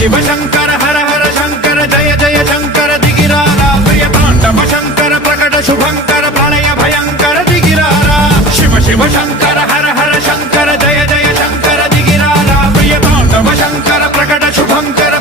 शिव शंकर हर हर शंकर जय जय शंकर दिगिरारा प्रिय तांडव शंकर प्रकट शुभंकर प्रलय भयंकर दिगिरारा शिव शिव शंकर हर हर शंकर जय जय शंकर दिगिरारा प्रिय तांडव शंकर प्रकट शुभंकर